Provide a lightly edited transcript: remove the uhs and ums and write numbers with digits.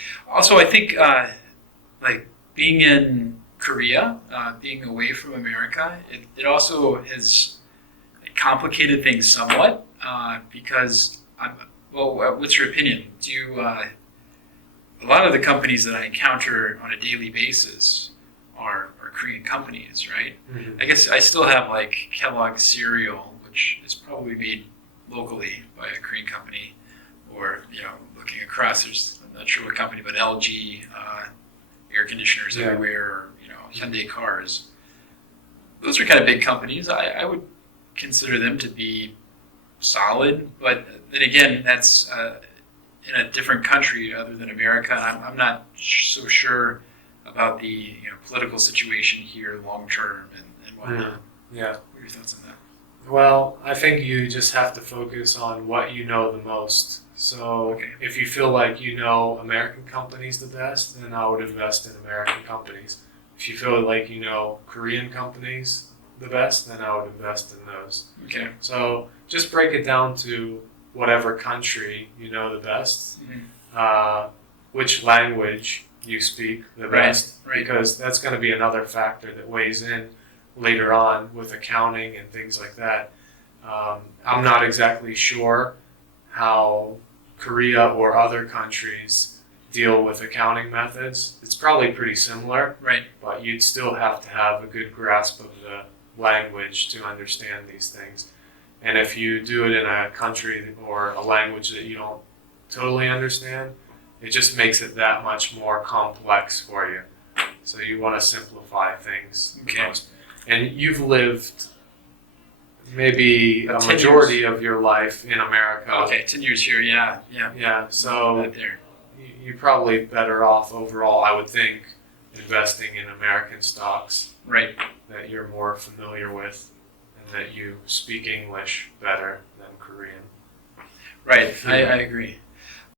Also, I think like being in Korea, being away from America, it also has complicated things somewhat because what's your opinion? Do you a lot of the companies that I encounter on a daily basis are Korean companies, right? Mhm. I guess I still have like Kellogg's cereal, which is probably made locally by a Korean company, or looking across, I'm not sure what company, but LG, air conditioners Yeah. everywhere, or Hyundai cars. Those are kind of big companies. I would consider them to be solid, but then again, that's in a different country other than America. I'm not so sure about the political situation here long term and whatnot. Yeah. What are your thoughts on that? Well, I think you just have to focus on what you know the most. So Okay. if you feel like you know American companies the best, then I would invest in American companies. If you feel like you know Korean companies the best, then I would invest in those. Okay. So just break it down to whatever country you know the best, which language you speak the best, Right. because that's going to be another factor that weighs in later on with accounting and things like that. I'm not exactly sure how Korea or other countries deal with accounting methods. It's probably pretty similar, Right. but you'd still have to have a good grasp of the language to understand these things. And if you do it in a country or a language that you don't totally understand, it just makes it that much more complex for you. So you want to simplify things the Okay. most. And you've lived maybe a 10 majority of your life in America. Okay, 10 years here. Yeah. Yeah, so Right there. you're probably better off overall, I would think, investing in American stocks Right. that you're more familiar with and that you speak English better than Korean. Right. I agree.